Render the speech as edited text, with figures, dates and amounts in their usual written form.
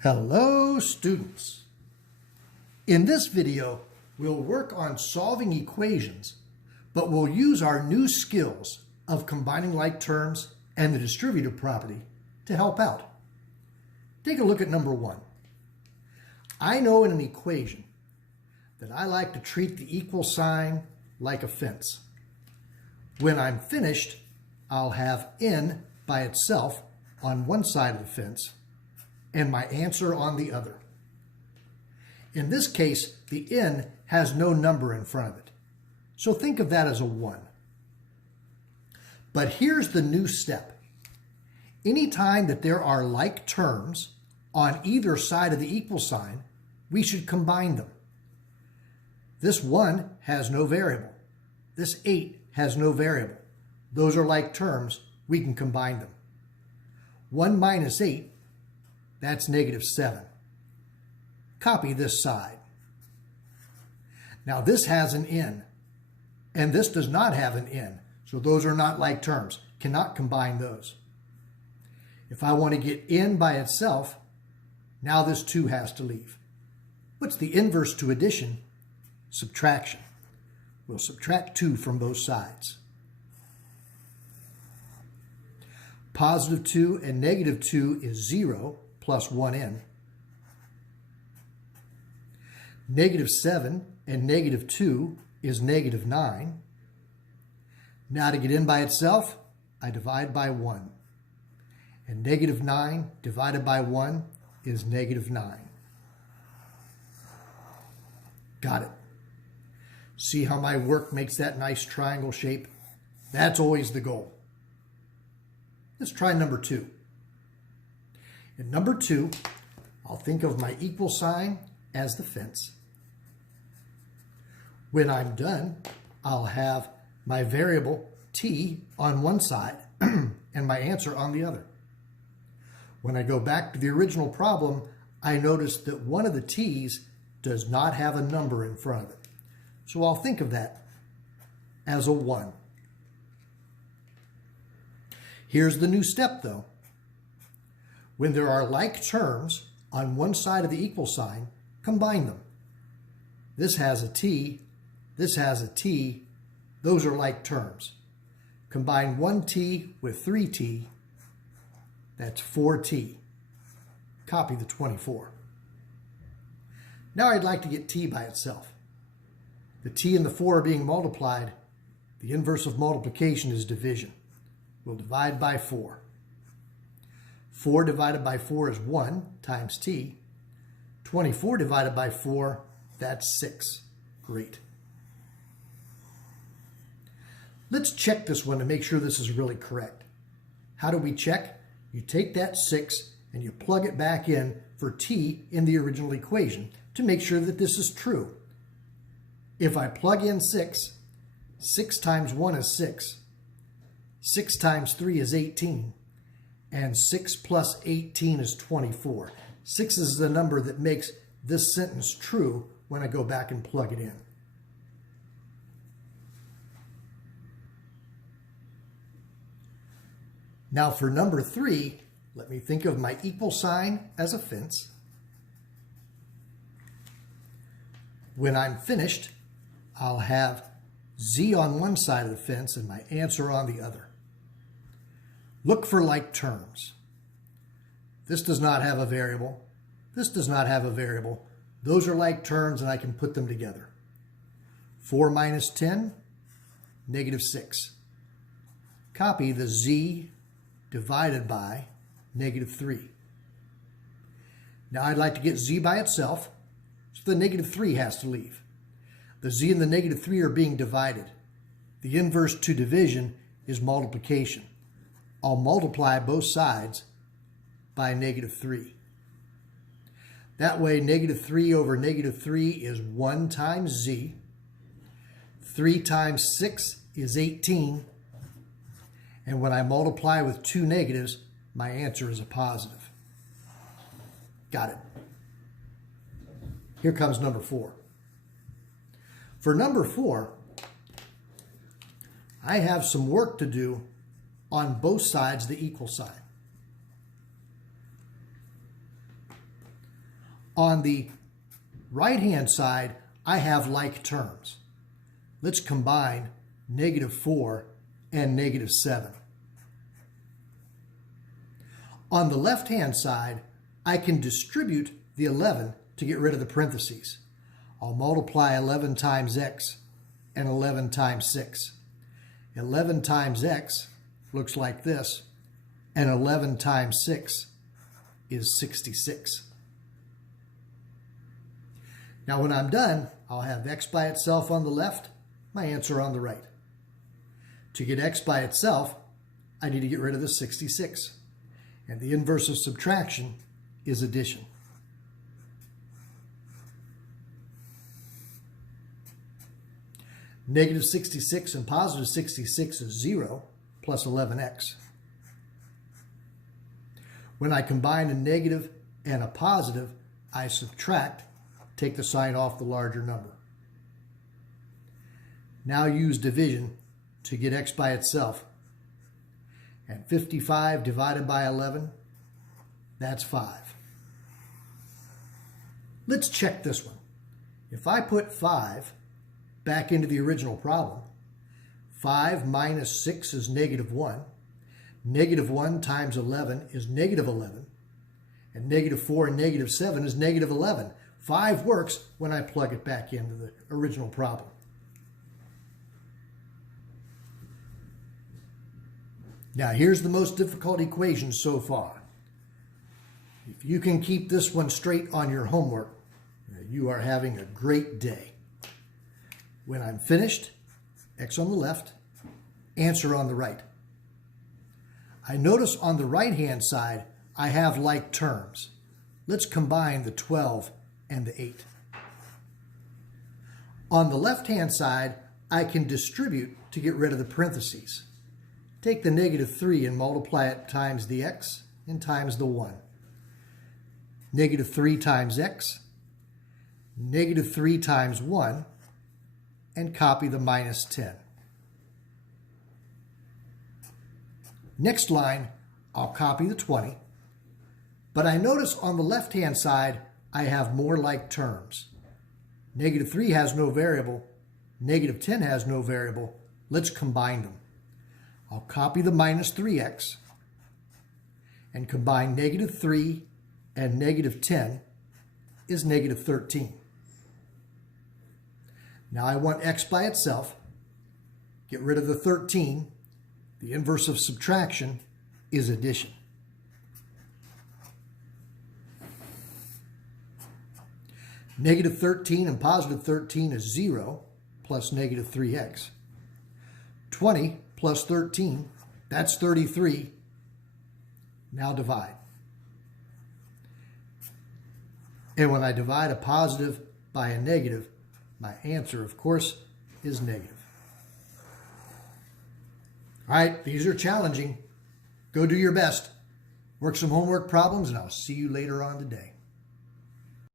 Hello, students. In this video, we'll work on solving equations, but we'll use our new skills of combining like terms and the distributive property to help out. Take a look at number 1. I know in an equation that I like to treat the equal sign like a fence. When I'm finished, I'll have n by itself on one side of the fence and my answer on the other. In this case, the n has no number in front of it, so think of that as a 1. But here's the new step. Anytime that there are like terms on either side of the equal sign, we should combine them. This 1 has no variable. This 8 has no variable. Those are like terms. We can combine them. 1 minus 8, that's -7. Copy this side. Now this has an n, and this does not have an n, so those are not like terms. Cannot combine those. If I want to get n by itself, now this 2 has to leave. What's the inverse to addition? Subtraction. We'll subtract 2 from both sides. Positive 2 and negative 2 is 0 plus 1n. Negative 7 and negative 2 is -9. Now to get n by itself, I divide by 1. And -9 divided by 1 is -9. Got it. See how my work makes that nice triangle shape? That's always the goal. Let's try number 2. In number 2, I'll think of my equal sign as the fence. When I'm done, I'll have my variable t on one side and my answer on the other. When I go back to the original problem, I notice that one of the t's does not have a number in front of it. So I'll think of that as a 1. Here's the new step, though. When there are like terms on one side of the equal sign, combine them. This has a t, this has a t, those are like terms. Combine 1t with 3t, that's 4t. Copy the 24. Now I'd like to get t by itself. The t and the 4 are being multiplied. The inverse of multiplication is division. We'll divide by 4. 4 divided by 4 is 1 times t. 24 divided by 4, that's 6. Great. Let's check this one to make sure this is really correct. How do we check? You take that 6 and you plug it back in for t in the original equation to make sure that this is true. If I plug in 6, 6 times 1 is 6. 6 times 3 is 18, and 6 plus 18 is 24. 6 is the number that makes this sentence true when I go back and plug it in. Now for number 3, let me think of my equal sign as a fence. When I'm finished, I'll have z on one side of the fence and my answer on the other. Look for like terms. This does not have a variable. This does not have a variable. Those are like terms and I can put them together. 4 minus 10, -6. Copy the z divided by -3. Now I'd like to get z by itself, so the -3 has to leave. The z and the -3 are being divided. The inverse to division is multiplication. I'll multiply both sides by -3. That way, -3 over -3 is 1 times z. 3 times 6 is 18. And when I multiply with 2 negatives, my answer is a positive. Got it. Here comes number 4. For number 4, I have some work to do on both sides of the equal sign. On the right-hand side, I have like terms. Let's combine -4 and -7. On the left-hand side, I can distribute the 11 to get rid of the parentheses. I'll multiply 11 times x and 11 times 6. 11 times x looks like this, and 11 times 6 is 66. Now when I'm done, I'll have x by itself on the left, my answer on the right. To get x by itself, I need to get rid of the 66. And the inverse of subtraction is addition. -66 and +66 is 0 plus 11x. When I combine a negative and a positive, I subtract, take the sign off the larger number. Now use division to get x by itself. And 55 divided by 11, that's 5. Let's check this one. If I put 5 back into the original problem, 5 minus 6 is -1. -1 times 11 is -11. And -4 and -7 is -11. 5 works when I plug it back into the original problem. Now here's the most difficult equation so far. If you can keep this one straight on your homework, you are having a great day. When I'm finished, x on the left, answer on the right. I notice on the right-hand side, I have like terms. Let's combine the 12 and the 8. On the left-hand side, I can distribute to get rid of the parentheses. Take the -3 and multiply it times the x and times the 1. -3 times x, -3 times 1, and copy the -10. Next line, I'll copy the 20, but I notice on the left-hand side, I have more like terms. -3 has no variable, -10 has no variable. Let's combine them. I'll copy the -3x and combine -3 and -10 is -13. Now I want x by itself. Get rid of the 13. The inverse of subtraction is addition. -13 and +13 is 0 plus -3x. 20 plus 13, that's 33. Now divide. And when I divide a positive by a negative, my answer, of course, is negative. All right, these are challenging. Go do your best. Work some homework problems, and I'll see you later on today.